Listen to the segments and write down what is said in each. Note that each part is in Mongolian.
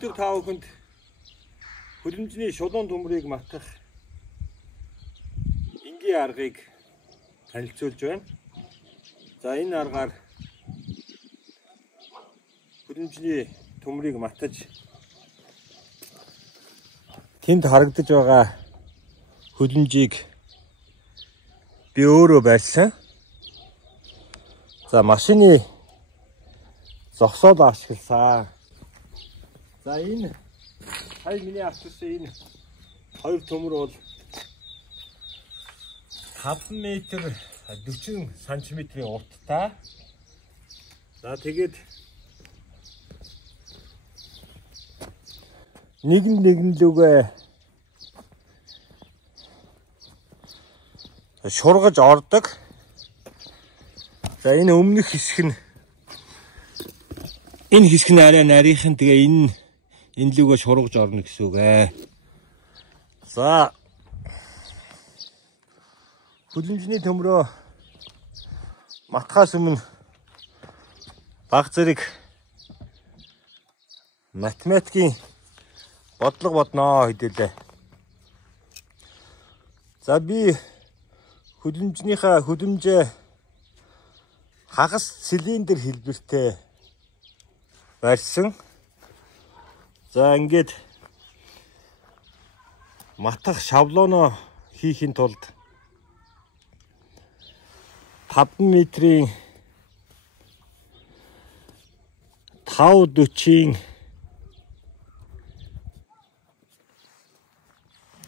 Өнөөдөр та бүхэнд хөлөмжний шулуун төмрийг матах энгийн аргыг танилцуулж байна. За энэ аргаар хөлөмжний төмрийг матаж тэнд харагдаж байгаа хөлөмжийг би өөрөө барьсан. За машины зогсоол ашигласан. За энэ сая миний авчихсан энэ хоёр төмөр бол 5 м 40 см урттай. За тэгээд нэгэн лүгээ шургаж ордог. За энэ өмнөх хэсэг нь арай нарийнхан, тэгээ энэ лүгээ шургаж орно гэсэн үг ээ. За хөлөмжний төмрөө матхаас өмнө баг зэрэг математикийн бодлого бодноо хэдүүлээ. За би хөлөмжөө хагас цилиндр хэлбэртэй барьсан. За ингээд матах шаблоноо хийхин тулд 5 м-ийн 540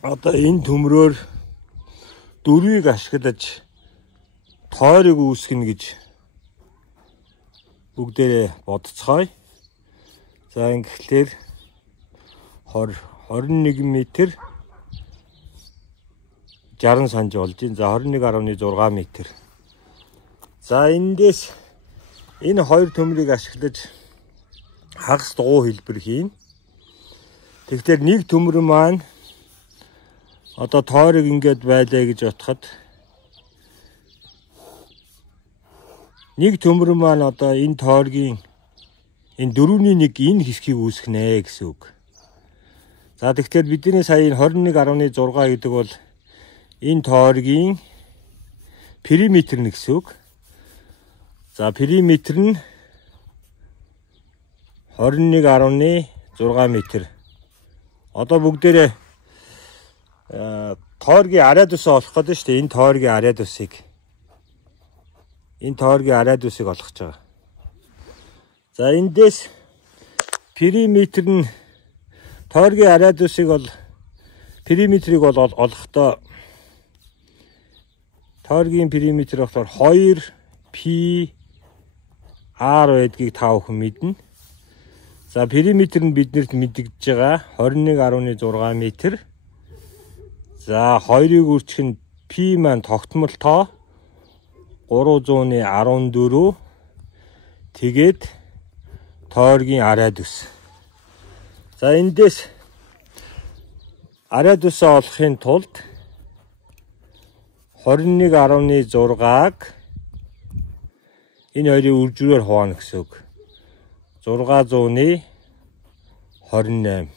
одоо энэ төмрөөр дөрвийг ашиглаж тойрог үүсгэнэ гэж бүгдээрээ бодцгоё. За ингэхлээр 21 м 60 санж болж байна. За 21.6 м. За эндээс энэ хоёр төмрийг ашиглаж хагас дугуй хэлбэр хийн. Тэгэхээр нэг төмөр маань одоо тойрог ингээд байлаа гэж бодоход нэг төмөр маань одоо энэ тойргийн энэ 4-1 энэ хэсгийг үүсгэнэ гэсэн үг. За тэгэхээр бидний сая 21.6 гэдэг бол энэ тойргийн периметр нь гэсэн үг. За периметр нь 21.6 м. Одоо бүгдээрээ тойргийн ариадусаа олох гэдэг шүү дээ. Энэ тойргийн ариадусыг олгож байгаа. За эндээс периметр нь тойргийн ариадусыг бол периметрийг бол олохдоо тойргийн периметр болохоор 2πr байдгийг та бүхэн мэднэ. За периметр нь биднэрт мэдэгдэж байгаа 21.6 м. За 2-ыг үржих нь π маань тогтмол тоо 314. Тэгээд тойргийн ариадус. За эндээс ариадусаа олохын тулд 21.6-аг энэ хоёрын үржрээр хуваана гэсэн үг. 628.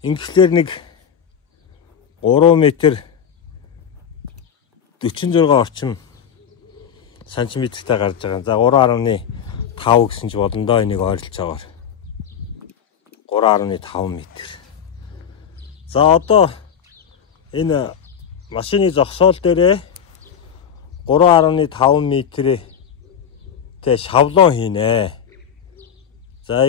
Ингэхлээр нэг 3 м 46 орчим сантиметртэй гарч байгаа. За 3.5 гэсэн ч болно доо, энийг ойролцоогоор 3.5 м. За одоо энэ машины зогсоол дээрээ 3.5 м-тэй шаблон хийнэ. За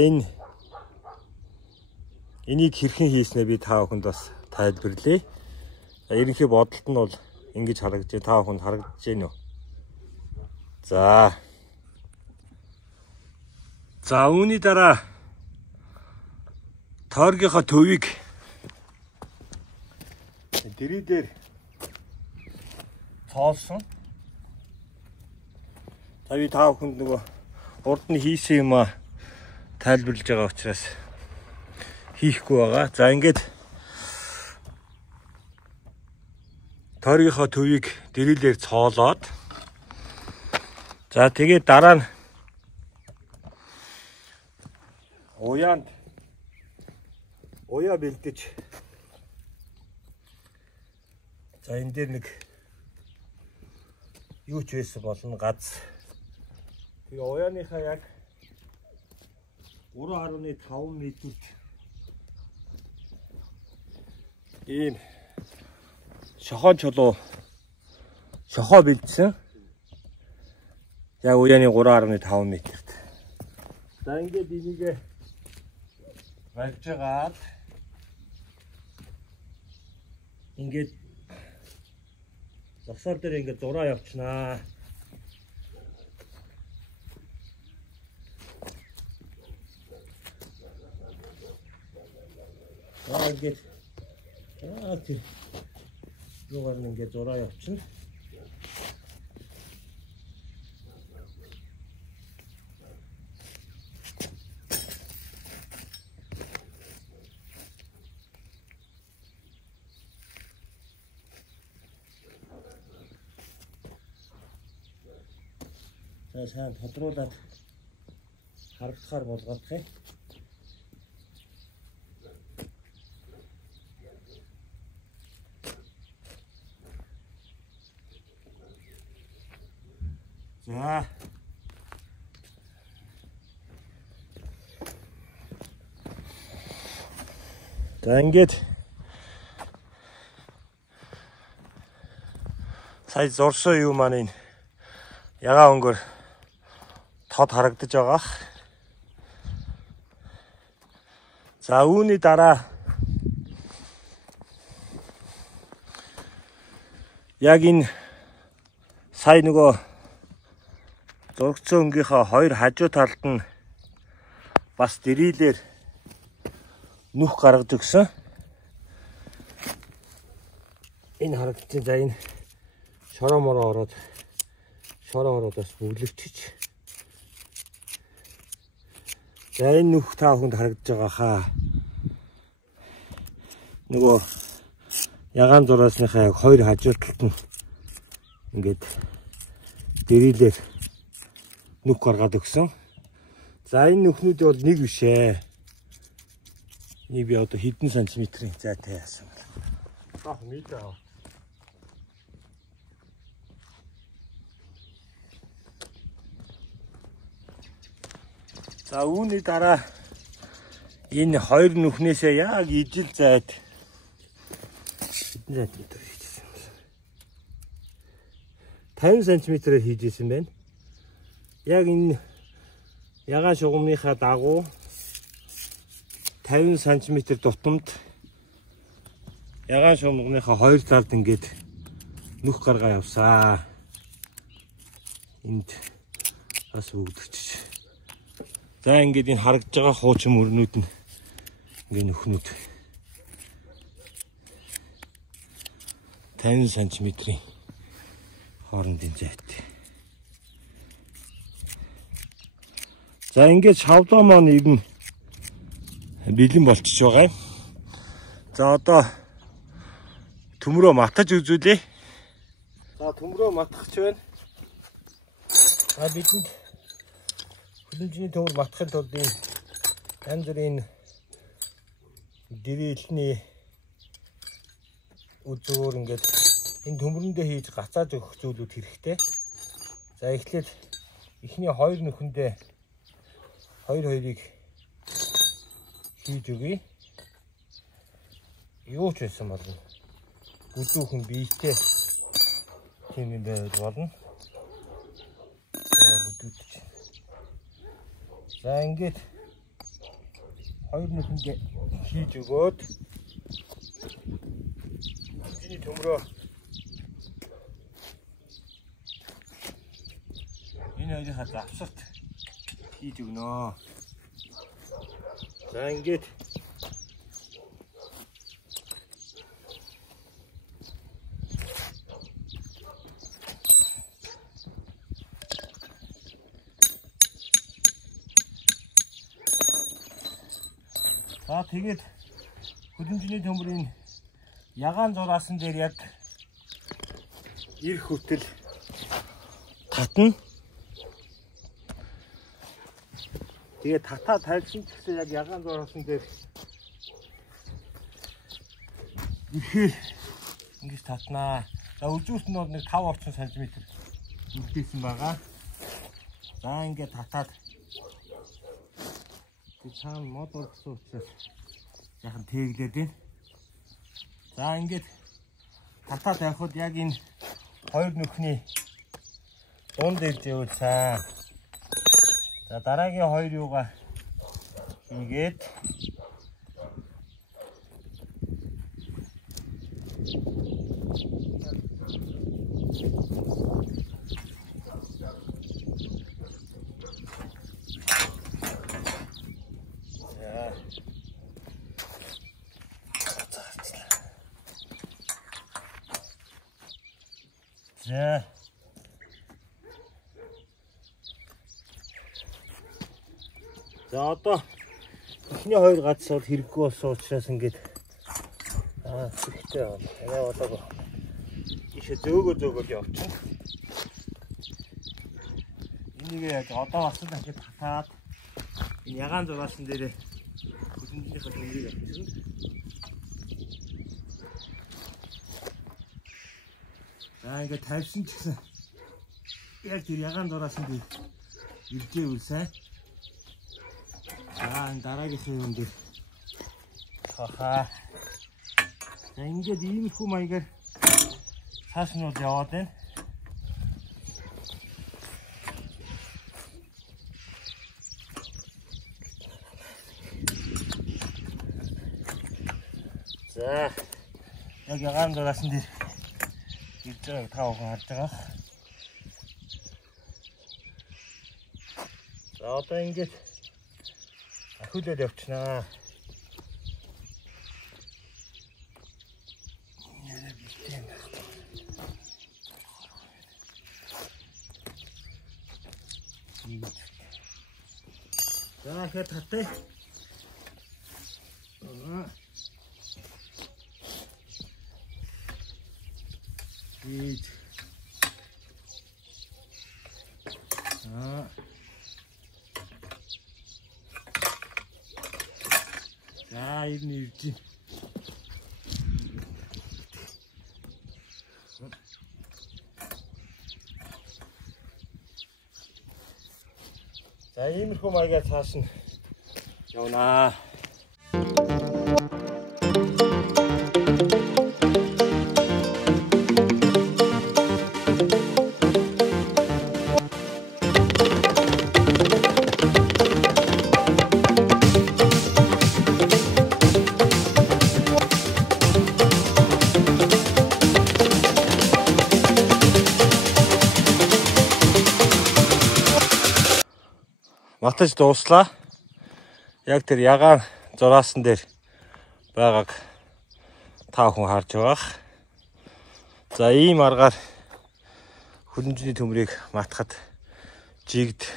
энийг хэрхэн хийснээ би та бүхэнд бас тайлбарлая. Ерөнхий бодолт нь бол ингэж харагдаж байна. Та бүхэнд харагдаж байна уу? За үүний дараа тойргийнхаа төвийг дэрийдээр цоолсон. За би та бүхэнд нөгөө урд нь хийсэн юм тайлбарлаж байгаа учраас хийхгүй байгаа. За ингээд тойргийнхаа төвийг дэрийдээр цоолоод, за тэгээд дараа нь уяанд уяа бэлдэж. За энэ дээр нэг юу ч байсан болно гац. Тэгээ уяаныхаа яг 3.5 метрт ийм шохон чулуу шохоо бэлдсэн. Яг уяаны 3.5 метрт. За ингээд энийг барьж агаад ингээд завсаар дээр ингээд зураа явуулнаа. Ингээд юугаар нь ингээд зураа явуулна. За сайн тодруулаад харагдахаар болгоох юм. За. За ингээд сая зурсан юу маань энэ ягаа өнгөр тод харагдаж байгаа. За үүний дараа яг энэ сая нөгөө зургцсан өнгийнхаа хоёр хажуу талд нь бас дэрилээр нүх гаргаж өгсөн. Энэ харагдчихээн. За энэ шороо мороо ороод бас бүглэгчиж. За энэ нүх та бүхэнд харагдаж байгаа хаа. Нөгөө ягаан зураасныхаа яг хоёр хажуу талд нь ингээд дэрилээр нүх гаргаад өгсөн. За энэ нүхнүүд бол нэг биш ээ. Энийг би одоо хэдэн сантиметрийн зайтай яасан бэ? Аа метр. За үүний дараа энэ хоёр нүхнээсээ яг ижил зайд хэдэн сантиметр хийжсэн юм бэ? 50 сантиметрээр хийжсэн байна. Яг энэ ягаан шугамныхаа дагуу 50 см тутамд ягаан шугамныхаа хоёр талд ингээд нүх гаргаа явсаа. Энд бас өгдөгч. За ингээд энэ харагдж байгаа хуучин мөрнүүд нь ингээд нүхнүүд 50 см-ийн хоорондын зайтай. За ингээд шавлаа маань ирнэ бэлэн болчихж байгаа юм. За одоо төмрөө матаж үзүүлээ. За төмрөө матгахч байна. За бидэнд хөлөмжний төмөр матахын тулд энэ янз бүрийн дэрэлний үзүүр ингээд энэ төмөрөндөө хийж гацааж өгөх зүйлүүд хэрэгтэй. За эхлээд эхний хоёр нүхэндээ хоёрыг хийж өгье. Юу ч байсан болно. Үзүүхэн биетэй тийм юм байж болно. За ингээд хоёр нүхэндээ хийж өгөөд чиний төмрөө энэ хоёрын завсарт хийж өгнө. За ингээд за тэгээд хөдөлмжний төмрийн ягаан зураасан дээр яг ирэх хүртэл татна. Тэгээд татаа тавьсан ч гэсэн яг ягаан зураасан дээр ихээр ингэж татнаа. За үзүүрт нь бол нэг 5 орчим сантиметр үлдээсэн байгаа. За ингээд татаад тэг цаана мод орсон учраас яхан тэглээд байна. За ингээд татаад явхад яг энэ хоёр нүхний дунд ирж явуул сайн. За дараагийн хоёр юугаа хийгээд За одоо эхний хоёр гадс бол хэрэггүй болсон учраас ингээд хэрэгтэй байна. Арай болоог ийшээ зөөгөө явчихна. Энийг яг одоо бас л дахиад татаад энэ ягаан зураасан дээрээ хүлэмжийнхээ төмрийг авчихна. За ингээд тавьсан ч гэсэн яг тэр ягаан зураасан дээр иржээвэл сайн. За энэ дараагийнхын юм дээр хахаа. За ингээд иймэрхүү маягаар цааш нь бол яваад байна. За яг ягаан зураасан дээр ирж байгааг та бүхэн харж байгаа. За одоо ингээд ахиулаад явчихнаа. За ихэд татъя. Ийд. За энэ ирж. За иймэрхүү маягаар цааш нь явнаа. Матаж дууслаа. Яг тэр ягаан зураасан дээр байгааг та бүхэн харж байгаа. За ийм аргаар хөлөмжний төмрийг матахад жигд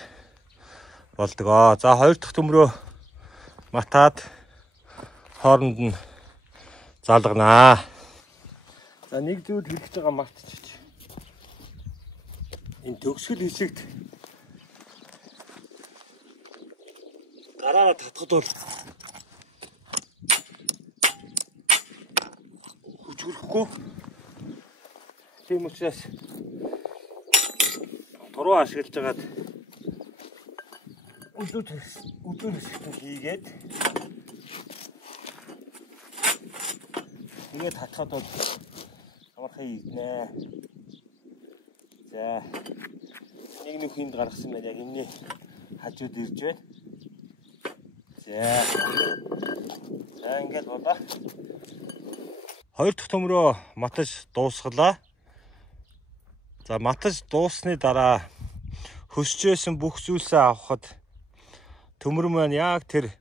болдог. За хоёр дахь төмрөө матаад хооронд нь залганаа. За нэг зүйл хэлж байгаа мартчих. Энэ төгсгөл хэсэгт гараараа татхад бол хүчрэхгүй. Тийм учраас туруу ашиглаж байгаад өдөр хэсэгт хийгээд тэгээд татхад бол амархан ийднэ. За нэг нүхэнд гаргасан байна. Яг энэний хажууд ирж байна. За ингээд болоо. Хоёр дахь төмрөө матаж дуусглаа. За матаж дуусны дараа хөсчөөсөн бүх зүйлсээ авахад төмөр маань яг тэр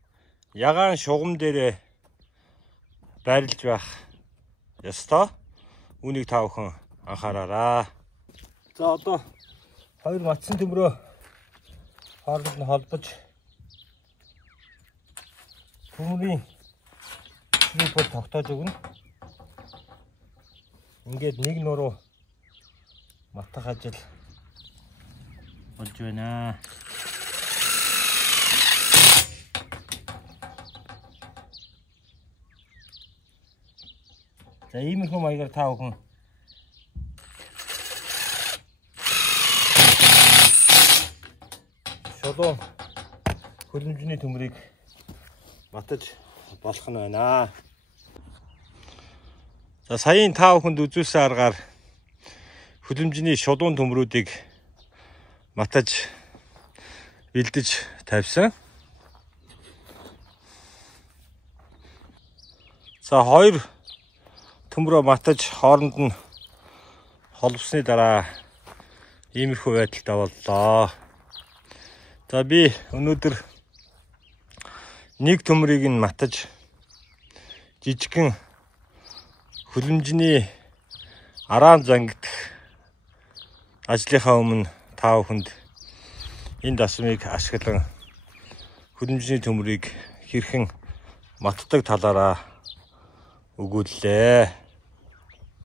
ягаан шугам дээрээ байрлаж байх ёстой. Үүнийг та бүхэн анхаараарай. За одоо хоёр матсан төмрөө хооронд нь холбож төмрийн шрипээр тогтоож өгнө. Ингээд нэг нуруу матах ажил болж байна. За иймэрхүү маягаар та бүхэн шулуун хөлөмжний төмрийг матаж болох нь байна. За саяын та бүхэнд үзүүлсэн аргаар хөлөмжний шулуун төмрүүдийг матаж бэлдэж тавьсан. За хоёр төмрөө матаж хооронд нь холбосны дараа иймэрхүү байдалтай боллоо. За би өнөөдөр нэг төмрийг нь матаж жижигхэн хөлөмжний араан зангидах ажлынхаа өмнө та бүхэнд энэ дасмыг ашиглан хөлөмжний төмрийг хэрхэн матдаг талаараа өгүүллээ.